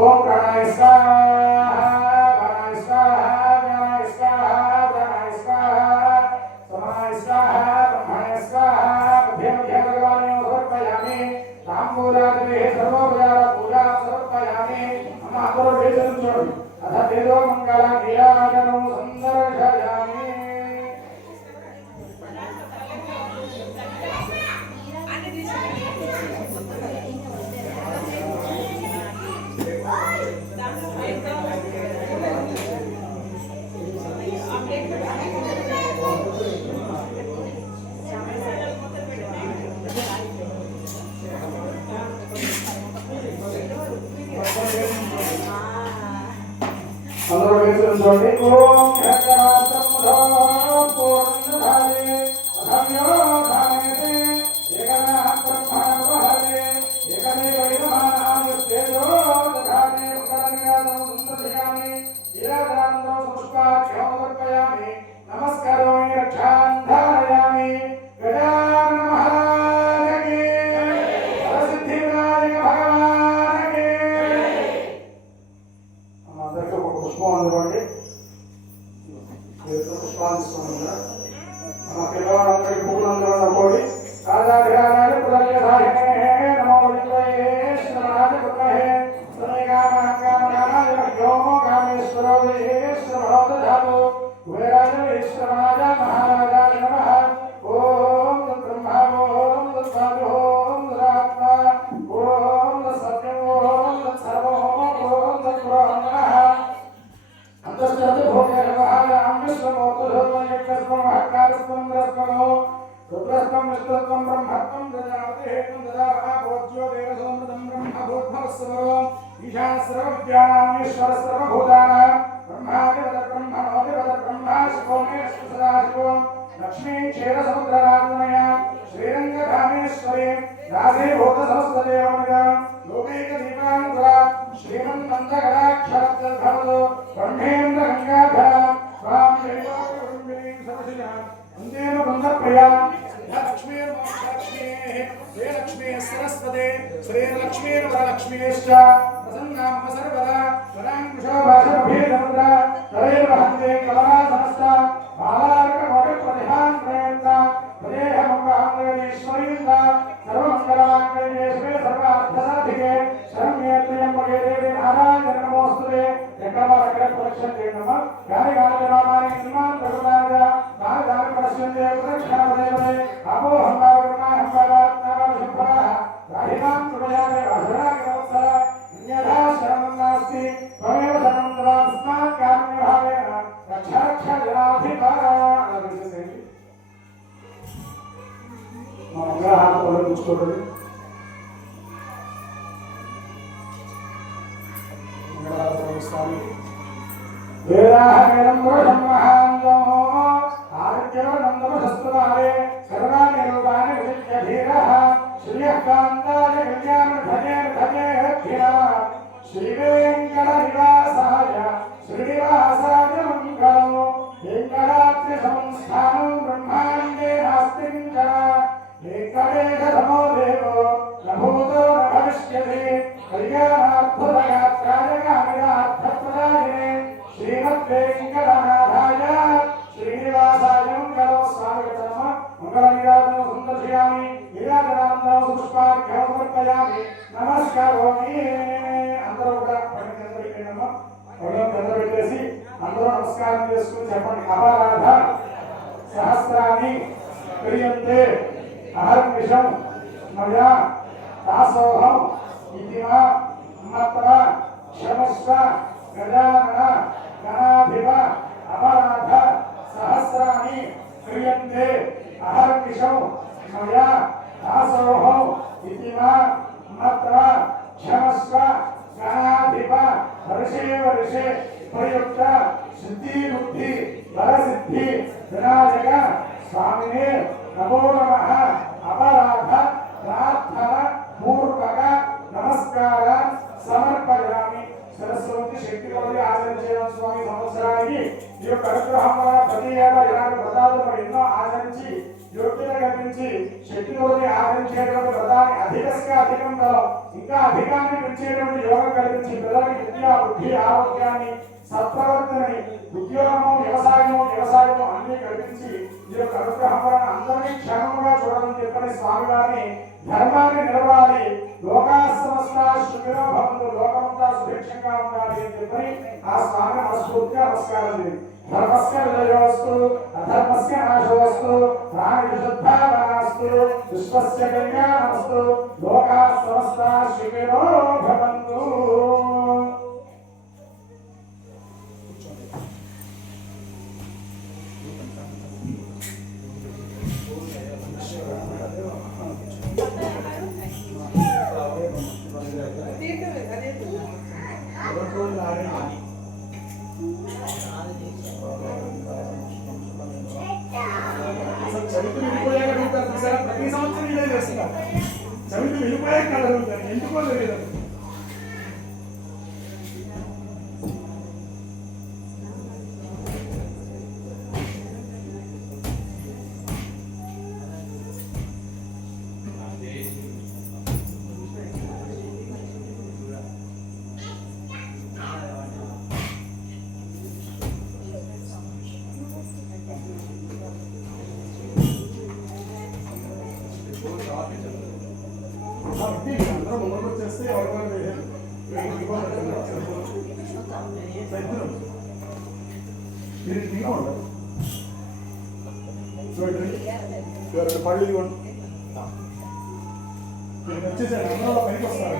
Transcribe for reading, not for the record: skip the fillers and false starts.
ఓం ప్రాణాయ స్వాహా ప్రాణాయ స్వాహా ప్రాణాయ స్వాహా ప్రాణాయ స్వాహా సమాయ స్వాహా బ్రహ్మణే స్వాహా మధ్య మధ్య భగవానే సమర్పయామి తాంబూలాదిభిః సర్వోపచార పూజా సమర్పయామి మమ అపరోషేషం చూడండి అథ వేదో మంగళ నీరాజనం సందర్శయామి ఓం लक्ष्मी क्षेत्र समुद्रराजनय श्रीरंग धामेश्वरी राधे भूत समस्तदेवमय लोकैक दीपांकुरा श्रीमन्नंदगणाक्षरत्तधवलो ब्रह्मेन्द्र गंगाधर स्वाम शैवाकुंबिनीं सरसिजा वंदेन बंधप्रिया लक्ष्मीर्मोक्षलक्ष्मीः श्री सरस्वती श्रीलक्ष्मीर्वरलक्ष्मीश्च प्रसन्नाम सर्वदा वराङ्कुशो भाषमभेदमुद्रा तदैर्वहन्ते कमलासनस्ता बालार्कमोक्षप्रतिहान् प्रयन्ता तदेहमङ्गहङ्गेश्वरीन्दा सर्वमङ्गलाङ्गल्ये शिवे सर्वार्थसाधिके शरण्ये त्र्यम्बके देवी नारायण नमोऽस्तुते यज्ञमालकरप्रदक्षिणे नमः गानि गानजनामानि निर्मान् प्रगुणाय गानि गानि प्रदक्षिणे प्रदक्षिणावदेवते अपोहं भावगुणाहं भावात्मावशुभ्राः राहिमां कृपयामे अधरागवत्सर अन्यथा शरणं नास्ति त्वमेव शरणं तवास्मात् कारुण्यभावेन रक्ष रक्ष जनाधिपः मंगलहारतों मुझकोबरी मंगलहारतों स्वामी वेदाहमेनं ब्रह्महान्यो आर्यव नंदमशस्त्रधारे सर्वाणि रूपाणि विचित्य धीरः श्रीयकान्ताय कल्याण धने धने धीरा श्रीवेङ्कटनिवासाय श्रीनिवासाय मङ्गलो वेङ्कटाद्रि संस्थानं ब्रह्माण्डे नास्ति किञ्चन एकदेशसमो देवो न भूतो न भविष्यति कल्याणाद्भुतगात्राय कामयार्थप्रदायिने श्रीमद्वेङ्कटनाथाय श्रीनिवासाय मङ्गलो स्वागतं मङ्गलनीराजनं संदर्शयामि नीराजनान्दं पुष्पार्घ्यं समर्पयामि नमस्कारोमि అందరూ కూడా పండితులైనమ్మ ఒళ్ళో పెద్దబెట్టేసి అందరూ నమస్కారం చేసుకుని చెప్పండి అపరాధ సహస్రాన్ని క్రియంతే అహర్నిశం మయా దాసోహం ఇతిమా మత్ర క్షమస్వ గజానన గణాధిప అపరాధ సహస్రాన్ని క్రియంతే అహర్నిశం మయా దాసోహం ఇతిమా మత్ర క్షమస్వ గణాధిప వర్షే వర్షే ప్రయుక్త సిద్ధి బుద్ధి వరసిద్ధి వినాయక స్వామినే నమో నమః అపరాధ ప్రార్థన పూర్వక నమస్కార సమ అనుగ్రహం వల్ల ప్రతి ఏటా ఇలాంటి వ్రతాలు మనం ఎన్నో ఆచరించి యోగ్యత కల్పించి శక్తి కొద్ది ఆచరించేటువంటి వ్రతాన్ని అధికం బలం ఇంకా అధికాన్ని పెంచేటువంటి యోగం కల్పించి పిల్లలకి విద్య బుద్ధి ఆరోగ్యాన్ని సత్ప్రవర్తనని ఉద్యోగము వ్యవసాయము అన్ని కల్పించి ఈ యొక్క అనుగ్రహం వలన అందరినీ క్షేమంగా చూడాలని చెప్పని స్వామి వారిని ధర్మాన్ని నిలబడాలి లోకా సమస్త సుఖినో భవంతు లోకమంతా సుభిక్షంగా ఉండాలి అని చెప్పని ఆ స్వామి మనస్ఫూర్తిగా నమస్కారం చేయండి. ధర్మస్య విజయోస్తు అధర్మస్య నాశోస్తు ప్రాణి విశుద్ధావనాస్తు విశ్వస్య కళ్యాణమస్తు లోకా సమస్త సుఖినో భవంతు. చరిత్ర వెళ్ళిపోయాక అడుగుతారు సార్, ప్రతి సంవత్సరం ఇదే చేస్తున్నారు. చరిత్ర వెళ్ళిపోయాక అడుగుతారు, ఎందుకో తెలియదు. అందరూ ముందుకు వచ్చేస్తే ఎవరు పళ్ళు ఇవ్వండి వచ్చేసారు అందరూ పైకి వస్తారు.